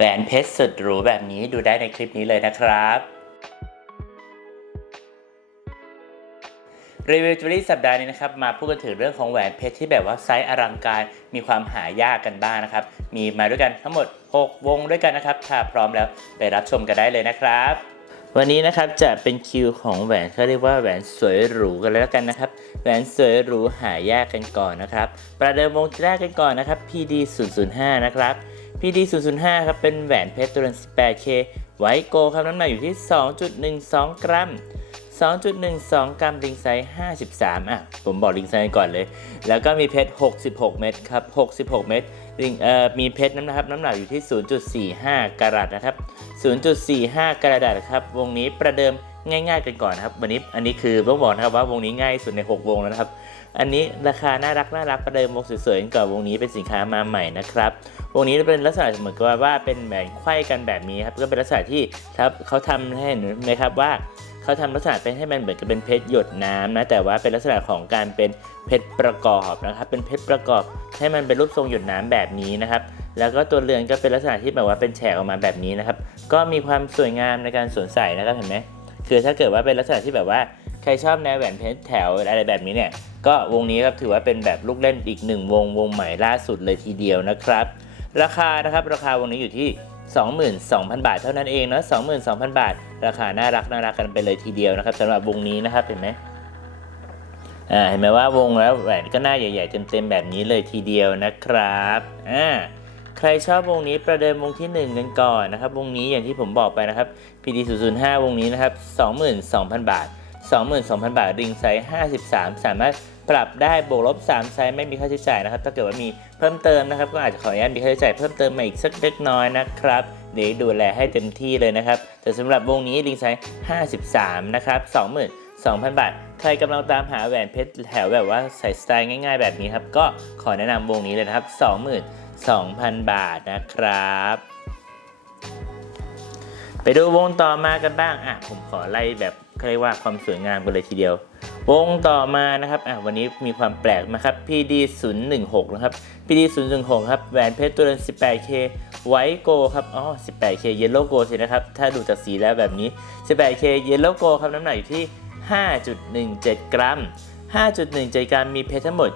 แหวนเพชรสุดหรูแบบนี้ดูได้ในคลิปนี้เลยนะครับ รีวิวจูเวลรี่สัปดาห์นี้นะครับ มาพูดกันถึงเรื่องของแหวนเพชรที่แบบว่าไซส์อลังการมีความหายากกันบ้างนะครับ มีมาด้วยกันทั้งหมด 6 วงด้วยกันนะครับ ถ้าพร้อมแล้วไปรับชมกันได้เลยนะครับวันนี้นะครับจะเป็นคิวของแหวนเขาเรียกว่าแหวนสวยหรูกันเลยแล้วกันนะครับแหวนสวยหรูหายากกันก่อนนะครับ ประเดิมวงแรกกันก่อนนะครับ PD 005นะครับ PD 005 ครับเป็นแหวนเพชรตัวละ 18K ไวโกครับน้ำหนักอยู่ที่ 2.12 กรัม 2.12 กรัมริงไซส์53 อะ ผมบอกริงไซส์ก่อนเลย แล้วก็มีเพชร 66 เม็ดครับ 66 เม็ดริงเอ่อมีเพชรน้ำนะครับน้ำหนักอยู่ที่ 0.45 กรัตนะครับ 0.45 กรัตครับ วงนี้ประเดิมง่ายๆกันก่อนนะครับ วันนี้อันนี้คือต้องบอกนะครับว่าวงนี้ง่ายสุดใน 6 วงแล้วนะครับ อันนี้ราคาน่ารักน่ารักประเดิมวงสวยๆก่อนวงนี้เป็นสินค้ามาใหม่นะครับวงนี้เป็นลักษณะเหมือนกับว่าเป็นแหวนไขว้กันแบบนี้ครับก็เป็นลักษณะที่ครับเขาทำให้เห็นไหมครับว่าเขาทำลักษณะเป็นให้มันเหมือนกับเป็นเพชรหยดน้ำนะแต่ว่าเป็นลักษณะของการเป็นเพชรประกอบนะครับ เป็นเพชรประกอบ ให้มันเป็นรูปทรงหยดน้ำแบบนี้นะครับแล้วก็ตัวเรือนก็เป็นลักษณะที่แบบว่าเป็นแฉกออกมาแบบนี้นะครับ ก็มีความสวยงามในการสวมใส่นะครับเห็นไหมคือถ้าเกิดว่าเป็นลักษณะที่แบบว่าใครชอบแนวแหวนเพชรแถวอะไรแบบนี้เนี่ย ก็วงนี้ครับถือว่าเป็นแบบลูกเล่นอีกหนึ่งวงวงใหม่ล่าสุดเลยทีเดียวนะครับ ราคานะครับราคาวงนี้อยู่ที่ 22,000 บาทเท่านั้นเองเนาะ22,000 บาท ราคาน่ารักน่ารักกันไปเลยทีเดียวนะครับสำหรับวงนี้นะครับเห็นไหมอ่าเห็นไหมว่าวงแล้วแหวนก็หน้าใหญ่ๆเต็มๆแบบนี้เลยทีเดียวนะครับอ่าใครชอบวงนี้ประเดิมวงที่ 1 กันก่อนนะครับวงนี้อย่างที่ผมบอกไปนะครับ PD 005วงนี้นะครับ22,000 บาท 22,000 บาท ริงไซส์53 สามารถ ปรับได้บวกลบ3ไซส์ไม่มีค่าใช้จ่ายนะครับ ถ้าเกิดว่ามีเพิ่มเติมนะครับ ก็อาจจะขออนุญาตมีค่าใช้จ่ายเพิ่มเติมมาอีกสักเล็กน้อยนะครับเดี๋ยวดูแลให้เต็มที่เลยนะครับแต่สำหรับวงนี้ริงไซส์53 นะครับ22,000 บาท ใครกำลังตามหาแหวนเพชรแถวแบบว่าใส่สไตล์ง่ายๆ แบบนี้ครับ ก็ขอแนะนำวงนี้เลยนะครับ 22,000 บาทนะครับไปดูวงต่อมากันบ้าง อะ ผมขอไล่แบบเรียกว่าความสวยงามกันเลยทีเดียว วงต่อมานะครับอะวันนี้มีความแปลกนะครับ PD 0 1 6 นะครับ PD 0 1 6 ครับแหวนเพชรตัวละ 18K ไวโกครับอ๋อ 18K Yellow Gold สินะครับ ถ้าดูจากสีแล้วแบบนี้ 18K Yellow Gold ครับน้ำหนักอยู่ที่ 5.17 กรัม 5.17 กรัมมีเพชรทั้งหมด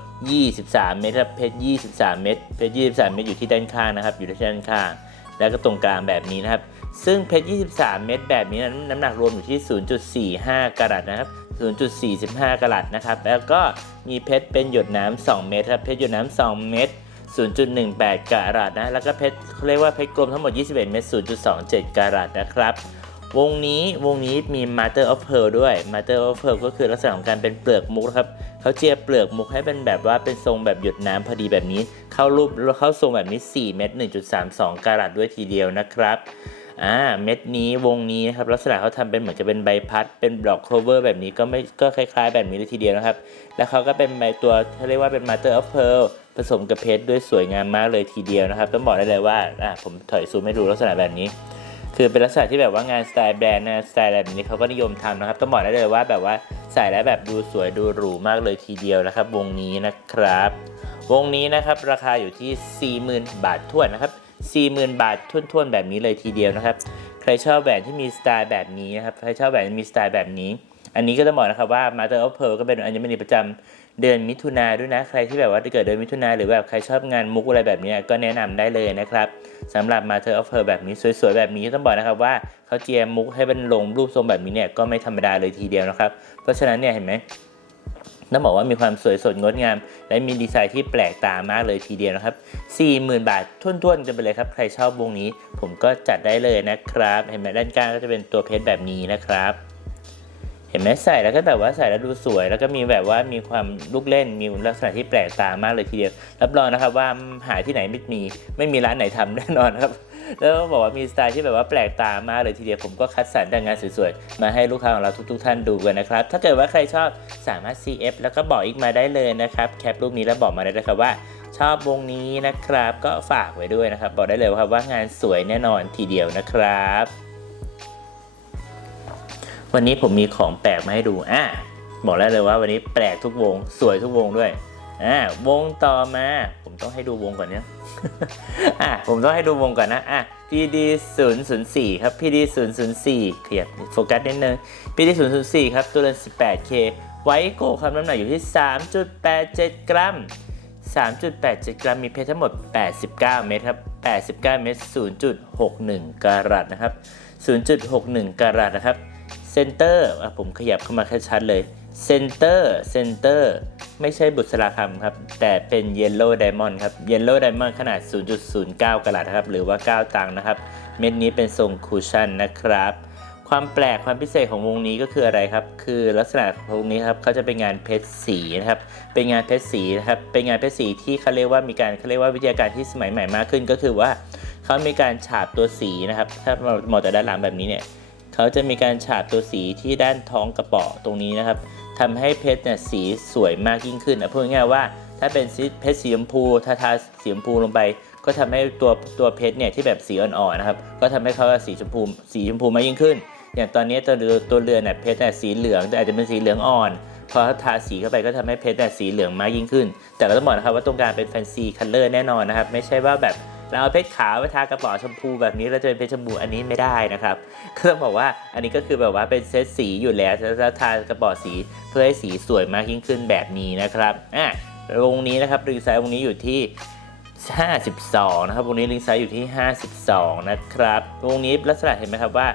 23 เม็ดครับเพชร 23 เม็ดเพชร 23 เม็ดอยู่ที่ด้านข้างนะครับ อยู่ที่ด้านข้าง แล้วก็ตรงกลางแบบนี้นะครับ ซึ่งเพชร 23 เม็ดแบบนี้นั้นน้ำหนักรวมอยู่ที่ 0.45 กรัตนะครับ 0.45 กรัตนะครับ แล้วก็มีเพชรเป็นหยดน้ำ2เม็ดครับ เพชรหยดน้ำ2เม็ด0.18 กรัตนะ แล้วก็เพชรเขาเรียกว่าเพชรกลมทั้งหมด 21 เม็ด0.27 กรัตนะครับ วงนี้วงนี้มี Master of Pearl ด้วย Master of Pearl ก็คือลักษณะของการเป็นเปลือกมุกครับเขาเจียเปลือกมุกให้เป็นแบบว่าเป็นทรงแบบหยดน้ำพอดีแบบนี้ เข้ารูปเข้าทรงแบบนี้ 4 เม็ด1.32 กรัตด้วยทีเดียวนะครับ อ่าเม็ดนี้วงนี้นะครับลักษณะเขาทำเป็นเหมือนกับเป็นใบพัด เป็นดอกโคลเวอร์แบบนี้ก็ไม่ก็คล้ายๆ แบบนี้เลยทีเดียวนะครับ แล้วเขาก็เป็นใบตัวเขาเรียกว่าเป็น Master of Pearl ผสมกับเพชรด้วยสวยงามมากเลยทีเดียวนะครับต้องบอกได้เลยว่าอ่าผมถอยซูมให้ดูลักษณะแบบนี้ คือเป็นลักษณะที่แบบว่างานสไตล์แบรนด์นะสไตล์แบบนี้เขาก็นิยมทำนะครับต้องบอกได้เลยว่าแบบว่าใส่แล้วแบบดูสวยดูหรูมากเลยทีเดียวนะครับ วงนี้นะครับ วงนี้นะครับราคาอยู่ที่ 40,000 บาททวนนะครับ 40,000 บาททวนๆ แบบนี้เลยทีเดียวนะครับ ใครชอบแหวนที่มีสไตล์แบบนี้นะครับ ใครชอบแหวนมีสไตล์แบบนี้ อันนี้ก็ต้องบอกนะครับว่า Master of Pearl ก็เป็นอัญมณีประจำเดือนมิถุนาด้วยนะ ใครที่แบบว่าเกิดเดือนมิถุนาหรือแบบใครชอบงานมุกอะไรแบบนี้ก็แนะนำได้เลยนะครับสำหรับ Master of Pearl แบบนี้สวยๆ แบบนี้ต้องบอกนะครับว่าเขาเจียมมุกให้เป็นลงรูปทรงแบบนี้เนี่ยก็ไม่ธรรมดาเลยทีเดียวนะครับ เพราะฉะนั้นเนี่ยเห็นไหม ต้องบอกว่ามีความสวยสดงดงาม และมีดีไซน์ที่แปลกตามากเลยทีเดียวนะครับ 40,000 บาททุ่นๆกันไปเลยครับ ใครชอบวงนี้ ผมก็จัดได้เลยนะครับ เห็นไหมด้านข้างก็จะเป็นตัวเพชรแบบนี้นะครับ เห็นไหมใส่แล้วก็แบบว่าใส่แล้วดูสวย แล้วก็มีแบบว่ามีความลูกเล่นมีลักษณะที่แปลกตามากเลยทีเดียวรับรองนะครับว่าหาที่ไหนไม่มีไม่มีร้านไหนทำแน่นอนครับแล้วก็บอกว่ามีสไตล์ที่แบบว่าแปลกตามากเลยทีเดียวผมก็คัดสรรแต่งงานสวยๆมาให้ลูกค้าของเราทุก ๆ ท่านดูกันนะครับ ถ้าเกิดว่าใครชอบสามารถ CF แล้วก็บอกอีกมาได้เลยนะครับแคปรูปนี้แล้วบอกมาได้เลยครับว่า ชอบวงนี้นะครับ ก็ฝากไว้ด้วยนะครับ บอกได้เลยครับว่างานสวยแน่นอนทีเดียวนะครับ วันนี้ผมมีของแปลกมาให้ดูอะบอกได้เลยว่าวันนี้แปลกทุกวง สวยทุกวงด้วยอ่าวงต่อมา ผมต้องให้ดูวงก่อนเนี่ยอะผมต้องให้ดูวงก่อนนะอะ PD 0 0 4ครับ PD 0 0 4ขยับโฟกัสนิดนึง PD 0 0 4ครับ ตัวเรือน 18K ไวโก้ครับน้ำหนักอยู่ที่ 3.87 กรัม 3.87 กรัมมีเพชรทั้งหมด 89 เม็ดครับ 89 เม็ด0.61 กรัตนะครับ 0.61 กรัตนะครับ เซนเตอร์อะผมขยับเข้ามาชัดๆเลยเซนเตอร์เซนเตอร์ไม่ใช่บุษราคำครับ แต่เป็นเยลโล่ไดมอนด์ครับเยลโล่ไดมอนด์ขนาด 0.09กะรัตครับ หรือว่า 9 ตังค์นะครับ เม็ดนี้เป็นทรงคูชั่นนะครับ ความแปลกความพิเศษของวงนี้ก็คืออะไรครับ คือลักษณะของวงนี้ครับเขาจะเป็นงานเพชรสีนะครับ เป็นงานเพชรสีนะครับ เป็นงานเพชรสีที่เขาเรียกว่ามีการเขาเรียกว่าวิทยาการที่สมัยใหม่มากขึ้นก็คือว่าเขามีการฉาบตัวสีนะครับ ถ้าเรามองจากด้านหลังแบบนี้เนี่ย เขาจะมีการฉาบตัวสีที่ด้านท้องกระป๋อตรงนี้นะครับทำให้เพชรเนี่ยสีสวยมากยิ่งขึ้นอะพูดง่ายๆว่า ถ้าเป็นเพชรสีชมพูถ้าทาสีชมพูลงไป ก็ทำให้ตัวตัวเพชรเนี่ยที่แบบสีอ่อนๆนะครับ ก็ทำให้เขาสีชมพูสีชมพูมากยิ่งขึ้น อย่างตอนนี้ตัวเรือตัวเรือเนี่ยเพชรเนี่ยสีเหลืองแต่อาจจะเป็นสีเหลืองอ่อนพอทาสีเข้าไปก็ทำให้เพชรเนี่ยสีเหลืองมากยิ่งขึ้น แต่ก็ต้องบอกนะครับว่าตรงกลารเป็นแฟนซีคัลเลอร์แน่นอนนะครับ ไม่ใช่ว่าแบบ เราเอาเพชรขาวไปทากระป๋าชมพูแบบนี้แล้วจะเป็นเพชรชมพูอันนี้ไม่ได้นะครับก็ต้องบอกว่าอันนี้ก็คือแบบว่าเป็นเซตสีอยู่แล้วแล้วทากระป๋าสีเพื่อให้สีสวยมากยิ่งขึ้นแบบนี้นะครับอะวงนี้นะครับรีไซส์วงนี้อยู่ที่ 52 นะครับวงนี้ลิงไซส์อยู่ที่ 52 นะครับวงนี้ลักษณะเห็นไหมครับว่า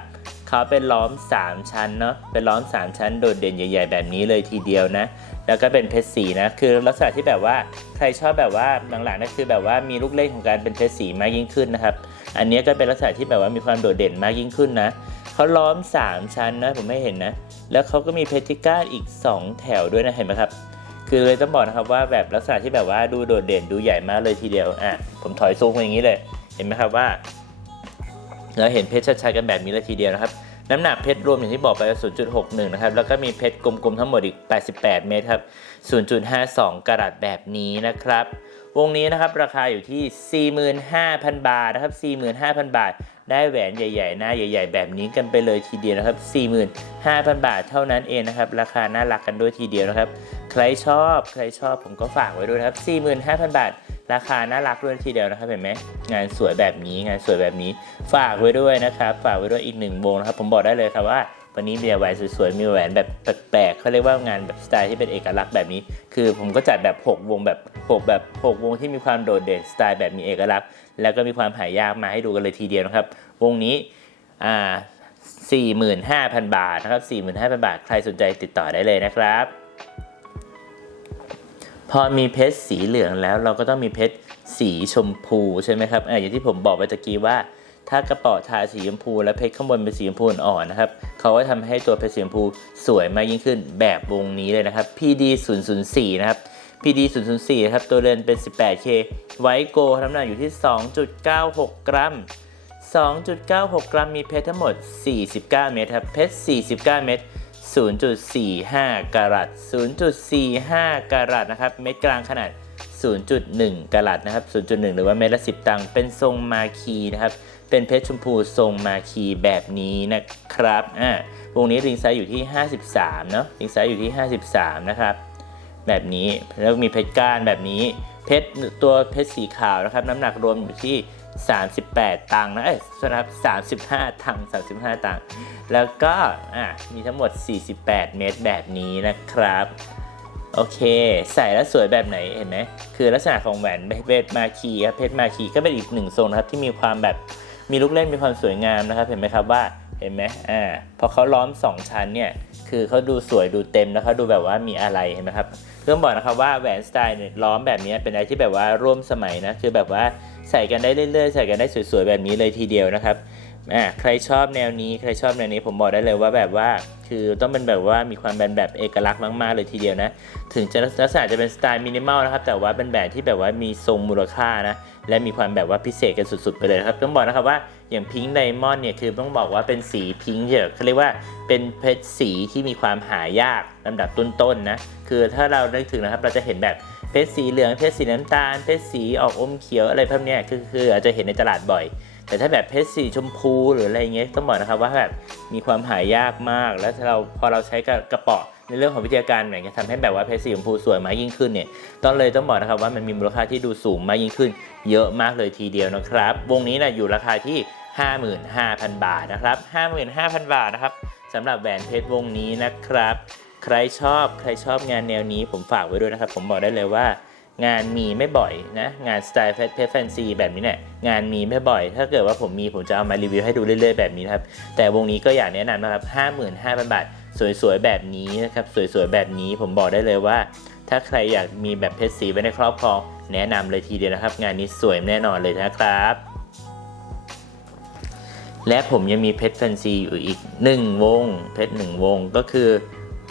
เขาเป็นล้อม 3 ชั้นเนาะเป็นล้อม 3 ชั้นโดดเด่นใหญ่ ๆ แบบนี้เลยทีเดียวนะ แล้วก็เป็นเพชรสีนะคือลักษณะที่แบบว่าใครชอบแบบว่าหลังๆนั่นคือแบบว่ามีลูกเล่นของการเป็นเพชรสีมากยิ่งขึ้นนะครับ อันนี้ก็เป็นลักษณะที่แบบว่ามีความโดดเด่นมากยิ่งขึ้นนะเขาล้อม 3 ชั้นนะผมไม่เห็นนะ แล้วเขาก็มีเพชรที่ก้านอีก 2 แถวด้วยนะเห็นไหมครับ คือเลยต้องบอกนะครับว่าแบบลักษณะที่แบบว่าดูโดดเด่นดูใหญ่มากเลยทีเดียวอะผมถอยซูมอย่างนี้เลย เห็นไหมครับว่าเราเห็นเพชรชัดๆกันแบบนี้เลยทีเดียวนะครับ น้ำหนักเพชรรวมอย่างที่บอกไปก็0.61 นะครับ แล้วก็มีเพชรกลมๆทั้งหมดอีก 88 เมตรครับ 0.52กะรัตแบบนี้นะครับ วงนี้นะครับราคาอยู่ที่ 45,000 บาทนะครับ 45,000 บาท ได้แหวนใหญ่ๆ หน้าใหญ่ ๆ แบบนี้กันไปเลยทีเดียวนะครับ 45,000 บาทเท่านั้นเองนะครับ ราคาน่ารักกันด้วยทีเดียวนะครับ ใครชอบ ใครชอบผมก็ฝากไว้ด้วยนะครับ 45,000 บาท ราคาน่ารักด้วยทีเดียวนะครับเห็นไหมงานสวยแบบนี้งานสวยแบบนี้ฝากไว้ด้วยนะครับ ฝากไว้ด้วยอีกหนึ่งวงนะครับ ผมบอกได้เลยครับว่าวันนี้มีแหวนสวยๆมีแหวนแบบแปลกๆเขาเรียกว่างานแบบสไตล์ที่เป็นเอกลักษณ์แบบนี้ คือผมก็จัดแบบ 6 วงแบบ 6 แบบ 6 วงที่มีความโดดเด่นสไตล์แบบมีเอกลักษณ์ แล้วก็มีความหายากมาให้ดูกันเลยทีเดียวนะครับ วงนี้อ่า45,000 บาทนะครับ45,000 บาท ใครสนใจติดต่อได้เลยนะครับ พอมีเพชรสีเหลืองแล้วเราก็ต้องมีเพชรสีชมพูใช่ไหมครับออย่างที่ผมบอกไปตะกี้ว่า ถ้ากระเป๋อทาสีชมพู แล้วเพชรข้างบนเป็นสีชมพูอ่อนๆนะครับเขาก็ทำให้ตัวเพชรสีชมพูสวยมากยิ่งขึ้นแบบวงนี้เลยนะครับ PD 0 0 4นะครับ PD 0 0 4นะครับตัวเรือนเป็น 18K ไวโกน้ำหนักอยู่ที่ 2.96 กรัม 2.96 กรัมมีเพชรทั้งหมด 49 เม็ดครับเพชร 49 เม็ด 0.45กะรัต0.45กะรัตนะครับ เม็ดกลางขนาด 0.1กะรัตนะครับ 0.1 หรือว่าเม็ดละ 10 ตังค์ เป็นทรงมาคีนะครับ เป็นเพชรชมพูทรงมาคีแบบนี้นะครับ อ่าวงนี้ริงไซส์อยู่ที่ 53 เนาะริงไซส์อยู่ที่ 53 นะครับ แบบนี้ แล้วมีเพชรก้านแบบนี้ เพชรตัวเพชรสีขาวนะครับ น้ำหนักรวมอยู่ที่ 38 ตังค์นะ เอ้ยโทษนะครับ35 ตังค์35 ตังค์ แล้วก็ อะ มีทั้งหมด 48 เมตรแบบนี้นะครับ โอเค ใส่แล้วสวยแบบไหน เห็นไหม คือลักษณะของแหวนเพชรมาคีครับ เพชรมาคีก็เป็นอีกหนึ่งทรงนะครับ ที่มีความแบบ มีลูกเล่น มีความสวยงามนะครับ เห็นไหมครับว่า เห็นไหมอ่า พอเขาล้อม 2 ชั้นเนี่ย คือเขาดูสวย ดูเต็ม แล้วเขาดูแบบว่ามีอะไร เห็นไหมครับ เรื่องบอกนะครับว่าแหวนสไตล์เนี่ยล้อมแบบนี้เป็นอะไรที่แบบว่าร่วมสมัยนะคือแบบว่าใส่กันได้เรื่อยๆใส่กันได้สวยๆแบบนี้เลยทีเดียวนะครับ อ่าใครชอบแนวนี้ใครชอบแนวนี้ผมบอกได้เลยว่าแบบว่าคือต้องเป็นแบบว่ามีความเป็นแบบเอกลักษณ์มาก ๆ เลยทีเดียวนะ ถึงจะลักษณะจะเป็นสไตล์มินิมอลนะครับ แต่ว่าเป็นแบบที่แบบว่ามีทรงมูลค่านะ และมีความแบบว่าพิเศษกันสุด ๆ ไปเลยครับ ต้องบอกนะครับว่าอย่างพิงค์ไดมอนด์เนี่ยคือต้องบอกว่าเป็นสีพิงค์ที่เขาเรียกว่าเป็นเพชรสีที่มีความหายากลำดับต้นๆนะคือถ้าเรานึกถึงนะครับเราจะเห็นแบบเพชรสีเหลืองเพชรสีน้ำตาลเพชรสีออกอมเขียวอะไรพวกนี้คือคืออาจจะเห็นในตลาดบ่อย แต่ถ้าแบบเพชรสีชมพูหรืออะไรเงี้ยต้องบอกนะครับว่าแบบมีความหายากมาก แล้วถ้าเราพอเราใช้กระเป๋อในเรื่องของวิทยาการเนี่ยทำให้แบบว่าเพชรสีชมพูสวยมากยิ่งขึ้นเนี่ยต้องเลยต้องบอกนะครับว่ามันมีมูลค่าที่ดูสูงมากยิ่งขึ้น เยอะมากเลยทีเดียวนะครับ วงนี้นะอยู่ราคาที่ 55,000 บาทนะครับ 55,000 บาทนะครับสำหรับแหวนเพชรวงนี้นะครับ ใครชอบใครชอบงานแนวนี้ผมฝากไว้ด้วยนะครับ ผมบอกได้เลยว่า งานมีไม่บ่อยนะ งานสไตล์เพชรแฟนซีแบบนี้เนี่ยงานมีไม่บ่อย ถ้าเกิดว่าผมมีผมจะเอามารีวิวให้ดูเรื่อยๆแบบนี้นะครับ แต่วงนี้ก็อยากแนะนำนะครับ 55,000 บาท สวยๆแบบนี้นะครับ สวยๆแบบนี้ผมบอกได้เลยว่า ถ้าใครอยากมีแบบเพชรสีไว้ในครอบครองแนะนำเลยทีเดียวนะครับ งานนี้สวยแน่นอนเลยนะครับและผมยังมีเพชรแฟนซีอยู่อีก 1 วง เพชร1วงก็คือ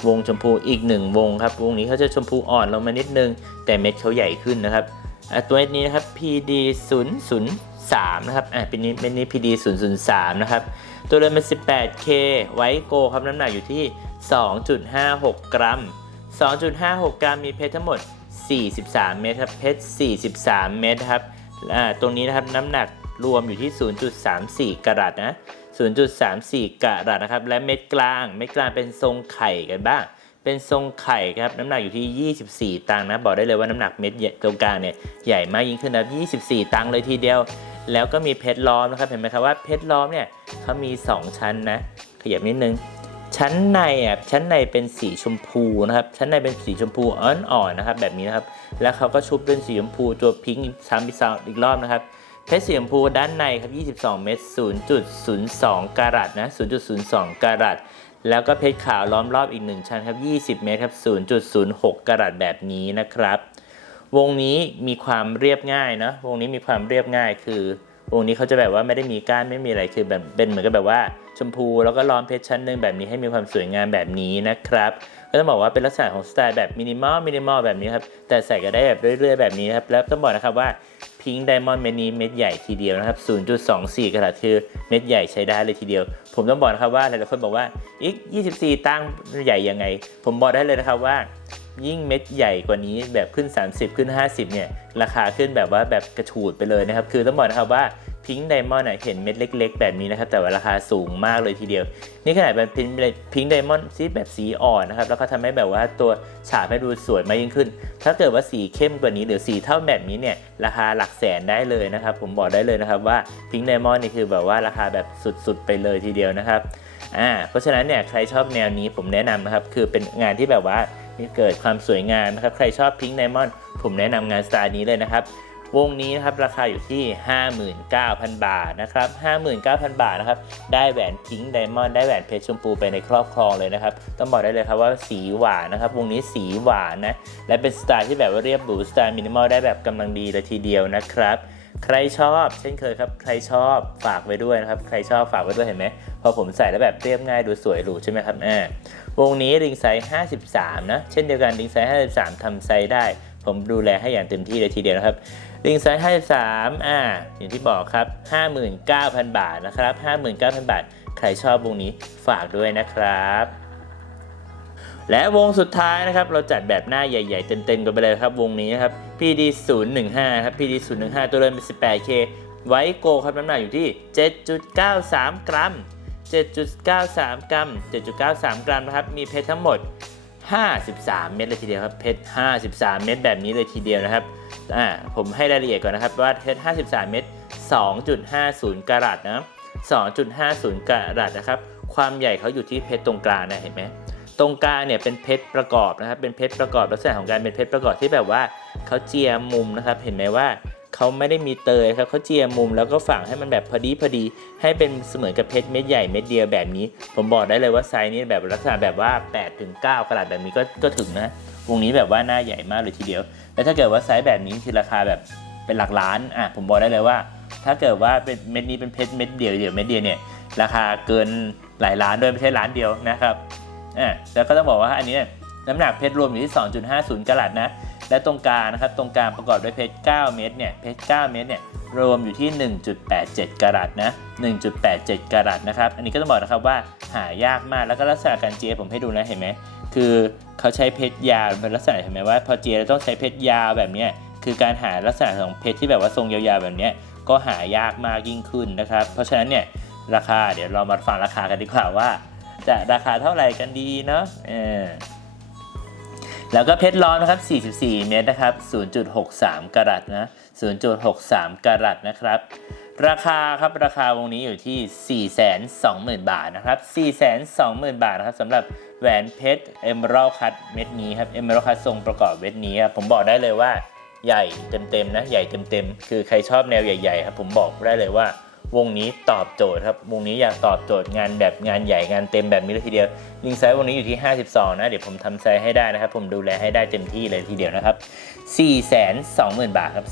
วงชมพูอีก 1 วงครับ วงนี้เขาจะชมพูอ่อนลงมานิดนึง แต่เม็ดเขาใหญ่ขึ้นนะครับตัวนี้นะครับ PD 0 0 3นะครับอะเป็นนี้เป็นนี้ PD 0 0 3นะครับ ตัวเรือนเป็น 18K ไวโกครับน้ำหนักอยู่ที่ 2.56 กรัม 2.56 กรัมมีเพชรทั้งหมด 43 เม็ดครับ เพชร 43 เม็ดครับ อ่า ตรงนี้นะครับน้ำหนักรวมอยู่ที่ 0.34 กรัตนะ 0.34กะรัตนะครับ และเม็ดกลาง เม็ดกลางเป็นทรงไข่กันบ้าง เป็นทรงไข่ครับ น้ำหนักอยู่ที่ 24 ตังค์นะ บอกได้เลยว่าน้ำหนักเม็ดตรงกลางเนี่ยใหญ่มากยิ่งขึ้นนะ24 ตังค์เลยทีเดียว แล้วก็มีเพชรล้อมนะครับ เห็นไหมครับว่าเพชรล้อมเนี่ยเขามี 2 ชั้นนะ ขยับนิดนึง ชั้นในอะ ชั้นในเป็นสีชมพูนะครับ ชั้นในเป็นสีชมพูอ่อนๆนะครับ แบบนี้นะครับ แล้วเขาก็ชุบเป็นสีชมพูตัวพิงค์ซ้ำอีกซ้ำอีกรอบนะครับ เพชรสีชมพูด้านในครับ 22 เม็ด0.02 กรัตนะ 0.02 กรัตแล้วก็เพชรขาวล้อมรอบอีก 1 ชั้นครับ 20 เมตรครับ 0.06 กรัตแบบนี้นะครับ วงนี้มีความเรียบง่ายนะวงนี้มีความเรียบง่ายคือ วงนี้เขาจะแบบว่าไม่ได้มีก้านไม่มีอะไรคือแบบเป็นเหมือนกับแบบว่าชมพูแล้วก็ล้อมเพชรชั้นหนึ่งแบบนี้ให้มีความสวยงามแบบนี้นะครับ ก็ต้องบอกว่าเป็นลักษณะของสไตล์แบบมินิมอลมินิมอลแบบนี้ครับ แต่ใส่ก็ได้แบบเรื่อยๆแบบนี้ครับ แล้วต้องบอกนะครับว่า พิงค์ไดมอนด์เม็ดนี้เม็ดใหญ่ทีเดียวนะครับ 0.24 กรัตคือเม็ดใหญ่ใช้ได้เลยทีเดียว ผมต้องบอกนะครับว่าหลายๆคนบอกว่าอีก 24 ตั้งใหญ่ยังไง ผมบอกได้เลยนะครับว่า ยิ่งเม็ดใหญ่กว่านี้แบบขึ้น 30 ขึ้น 50 เนี่ย ราคาขึ้นแบบว่าแบบกระฉูดไปเลยนะครับ คือต้องบอกนะครับว่า พิงค์ไดมอนด์เห็นเม็ดเล็ก ๆ แบบนี้นะครับ แต่ว่าราคาสูงมากเลยทีเดียว นี่ขนาดเป็นพิงค์ไดมอนด์ที่แบบสีอ่อนนะครับ แล้วก็ทำให้แบบว่าตัวฉาบให้ดูสวยมากยิ่งขึ้น ถ้าเกิดว่าสีเข้มกว่านี้หรือสีเท่าแบบนี้เนี่ยราคาหลักแสนได้เลยนะครับ ผมบอกได้เลยนะครับว่าพิงค์ไดมอนด์นี่คือแบบว่าราคาแบบสุดๆไปเลยทีเดียวนะครับอ่าเพราะฉะนั้นเนี่ยใครชอบแนวนี้ผมแนะนำนะครับ คือเป็นงานที่แบบว่าเกิดความสวยงามนะครับ ใครชอบพิงค์ไดมอนด์ผมแนะนำงานสไตล์นี้เลยนะครับ วงนี้นะครับราคาอยู่ที่ 59,000 บาทนะครับ 59,000 บาทนะครับ ได้แหวนพิงค์ไดมอนด์ได้แหวนเพชรชมพูไปในครอบครองเลยนะครับ ต้องบอกได้เลยครับว่าสีหวานนะครับ วงนี้สีหวานนะ และเป็นสไตล์ที่แบบว่าเรียบหรูสไตล์มินิมอลได้แบบกำลังดีเลยทีเดียวนะครับใครชอบ เช่นเคยครับ ใครชอบฝากไว้ด้วยนะครับ ใครชอบฝากไว้ด้วยเห็นไหมพอผมใส่แล้วแบบเรียบง่ายดูสวยหรูใช่ไหมครับอ่าวงนี้ริงไซส์53 นะ เช่นเดียวกันริงไซส์53ทำไซส์ได้ ผมดูแลให้อย่างเต็มที่เลยทีเดียวนะครับ ริงไซส์53อ่าอย่างที่บอกครับ 59,000 บาทนะครับ 59,000 บาท ใครชอบวงนี้ฝากด้วยนะครับ และวงสุดท้ายนะครับ เราจัดแบบหน้าใหญ่ ๆ เต็มๆกันไปเลยครับวงนี้นะครับ PD 0 1 5ครับ PD 0 1 5ตัวเรือนเป็น 18K ไวโกครับน้ำหนักอยู่ที่ 7.93 กรัม 7.93 กรัม 7.93 กรัมนะครับ มีเพชรทั้งหมด 53 เม็ดเลยทีเดียวครับ เพชร 53 เม็ดแบบนี้เลยทีเดียวนะครับ อ่าผมให้รายละเอียดก่อนนะครับว่าเพชร53 เม็ด2.50 กรัตนะ2.50 กรัตนะครับความใหญ่เขาอยู่ที่เพชรตรงกลางนะเห็นไหมตรงกลางเนี่ยเป็นเพชรประกอบนะครับเป็นเพชรประกอบลักษณะของการเป็นเพชรประกอบที่แบบว่าเขาเจียมุมนะครับ เห็นไหมว่าเขาไม่ได้มีเตยครับเขาเจียมุมแล้วก็ฝังให้มันแบบพอดีพอดี ให้เป็นเสมือนกับเพชรเม็ดใหญ่เม็ดเดียวแบบนี้ ผมบอกได้เลยว่าไซส์นี้แบบลักษณะแบบว่า8ถึง9กรัตแบบนี้ก็ก็ถึงนะ วงนี้แบบว่าหน้าใหญ่มากเลยทีเดียว แล้วถ้าเกิดว่าไซส์แบบนี้คือราคาแบบเป็นหลักล้านอะผมบอกได้เลยว่า ถ้าเกิดว่าเป็นเม็ดนี้เป็นเพชรเม็ดเดียวเดียวเม็ดเดียวเนี่ยราคาเกินหลายล้านด้วยไม่ใช่ล้านเดียวนะครับอ่าแล้วก็ต้องบอกว่าอันนี้เนี่ยน้ำหนักเพชรรวมอยู่ที่ 2.50กรัตนะและตรงกลางนะครับตรงกลางประกอบด้วยเพชร 9 เม็ดเนี่ยเพชร 9 เม็ดเนี่ยรวมอยู่ที่ 1.87 กรัตนะ 1.87 กรัตนะครับ อันนี้ก็ต้องบอกนะครับว่าหายากมาก แล้วก็ลักษณะการเจียผมให้ดูนะ เห็นไหม คือเขาใช้เพชรยาวเป็นลักษณะเห็นไหมว่าพอเจียเราต้องใช้เพชรยาวแบบนี้คือการหาลักษณะของเพชรที่แบบว่าทรงยาวๆแบบนี้ก็หายากมากยิ่งขึ้นนะครับ เพราะฉะนั้นเนี่ยราคาเดี๋ยวเรามาฟังราคากันดีกว่าว่า จะราคาเท่าไหร่กันดีเนาะเออแล้วก็เพชรล้อมนะครับ 44 เมตรนะครับ 0.63 กรัตนะ 0.63 กรัตนะครับ ราคาครับราคาวงนี้อยู่ที่ 420,000 บาทนะครับ 420,000 บาทนะครับสำหรับแหวนเพชร Emerald Cut เม็ดนี้ครับ Emerald Cut ทรงประกอบเม็ดนี้ครับผมบอกได้เลยว่าใหญ่เต็มๆนะใหญ่เต็มๆ คือใครชอบแนวใหญ่ๆครับผมบอกได้เลยว่าวงนี้ตอบโจทย์ครับ วงนี้อยากตอบโจทย์งานแบบงานใหญ่งานเต็มแบบนี้เลยทีเดียวลิงไซส์วงนี้อยู่ที่ 52 นะ เดี๋ยวผมทำไซส์ให้ได้นะครับ ผมดูแลให้ได้เต็มที่เลยทีเดียวนะครับ 420,000 บาทครับ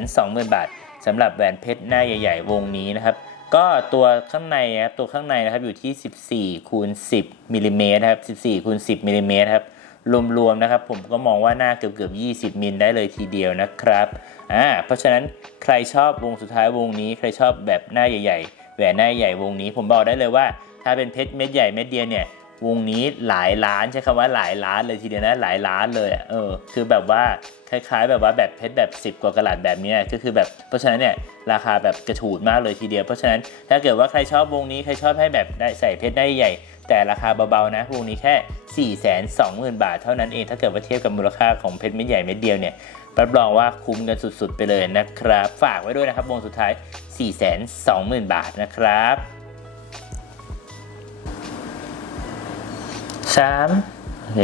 420,000 บาท สำหรับแหวนเพชรหน้าใหญ่ ๆ วงนี้นะครับ ก็ตัวข้างในนะครับตัวข้างในนะครับอยู่ที่ 14คูณ10มิลลิเมตรครับ14คูณ10มิลลิเมตรครับรวมๆนะครับ ผมก็มองว่าหน้าเกือบๆ20มิลได้เลยทีเดียวนะครับอ่าเพราะฉะนั้นใครชอบวงสุดท้ายวงนี้ ใครชอบแบบหน้าใหญ่ ๆ แหวนหน้าใหญ่วงนี้ ผมบอกได้เลยว่า ถ้าเป็นเพชรเม็ดใหญ่เม็ดเดียวเนี่ย วงนี้หลายล้านใช้คำว่าหลายล้านเลยทีเดียวนะหลายล้านเลยเออคือแบบว่าคล้ายๆ แบบว่าแบบเพชรแบบ 10 กว่ากะลัดแบบนี้ก็คือแบบเพราะฉะนั้นเนี่ยราคาแบบกระฉูดมากเลยทีเดียว เพราะฉะนั้นถ้าเกิดว่าใครชอบวงนี้ใครชอบให้แบบได้ใส่เพชรได้ใหญ่ แต่ราคาเบาๆนะวงนี้แค่ 4 2 0 0 0 0 บาทเท่านั้นเองถ้าเกิดว่าเทียบกับมูลค่าของเพชรเม็ดใหญ่เม็ดเดียวเนี่ยรับรองว่าคุ้มกันสุดๆไปเลยนะครับ ฝากไว้ด้วยนะครับวงสุดท้าย 4 2 0 0 0 0 บาทนะครับ สามโอเค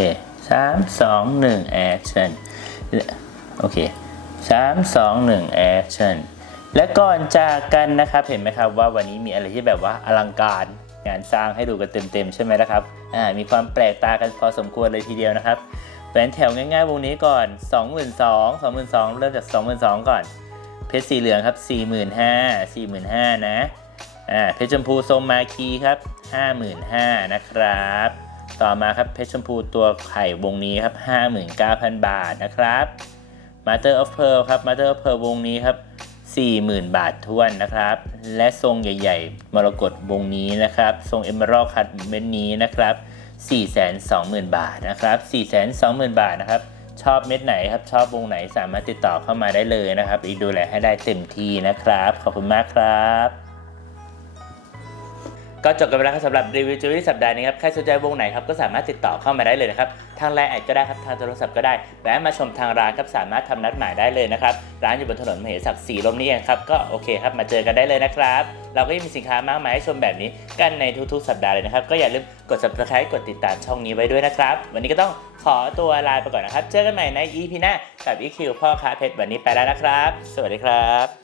สามสองหนึ่งแอคชั่นโอเคสามสองหนึ่งแอคชั่นและก่อนจากกันนะครับเห็นไหมครับว่าวันนี้มีอะไรที่แบบว่าอลังการงานสร้างให้ดูกันเต็มๆใช่ไหมล่ะครับอ่ามีความแปลกตากันพอสมควรเลยทีเดียวนะครับแหวนแถวง่ายๆวงนี้ก่อน 22,000 22,000 เริ่มจาก 22,000 ก่อน เพชรสีเหลืองครับ 45,000 45,000 นะ อ่า เพชรชมพูทรงมาคีครับ 55,000 นะครับ ต่อมาครับเพชรชมพูตัวไข่วงนี้ครับ59,000 บาทนะครับ Master of Pearl ครับ Master of Pearl วงนี้ครับ40,000 บาททวนนะครับ และทรงใหญ่ๆ มรกตวงนี้นะครับ ทรง Emerald Cut เม็ดนี้นะครับ420,000 บาทนะครับ420,000 บาทนะครับ ชอบเม็ดไหนครับ ชอบวงไหนสามารถติดต่อเข้ามาได้เลยนะครับ อีกดูแลให้ได้เต็มที่นะครับ ขอบคุณมากครับ ก็จบกันไปแล้วครับสำหรับรีวิวจูเวลรี่สัปดาห์นี้ครับ ใครสนใจวงไหนครับก็สามารถติดต่อเข้ามาได้เลยนะครับ ทางไลน์แอดก็ได้ครับ ทางโทรศัพท์ก็ได้แวะมาชมทางร้านครับ สามารถทำนัดหมายได้เลยนะครับ ร้านอยู่บนถนนมเหสักสีลมนี่เองครับ ก็โอเคครับมาเจอกันได้เลยนะครับ เราก็ยังมีสินค้ามากมายให้ชมแบบนี้กันในทุกๆ สัปดาห์เลยนะครับ ก็อย่าลืมกด subscribe กดติดตามช่องนี้ไว้ด้วยนะครับ วันนี้ก็ต้องขอตัวลาไปก่อนนะครับ เจอกันใหม่ใน EP หน้ากับ EQ พ่อค้าเพชรวันนี้ไปแล้วนะครับ สวัสดีครับ